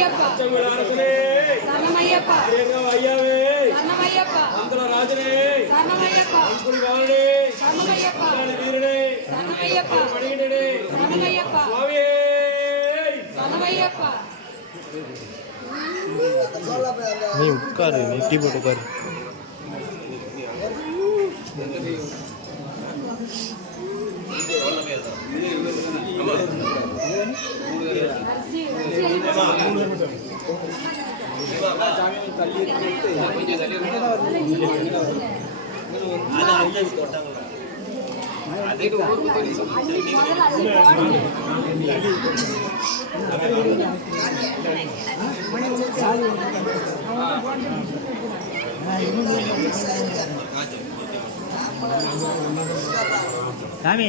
சரணமையப்பா அச்சமில்லாரசனே சரணமையப்பா ஐயாவே சரணமையப்பா அந்தர ராஜனே சரணமையப்பா அன்புரி வாழனே சரணமையப்பா வீரனே சரணமையப்பா மணிகண்டனே சரணமையப்பா சுவாமியே சரணமையப்பா நீ உட்காரு நீ டீ போட்டு உட்காரு சாமி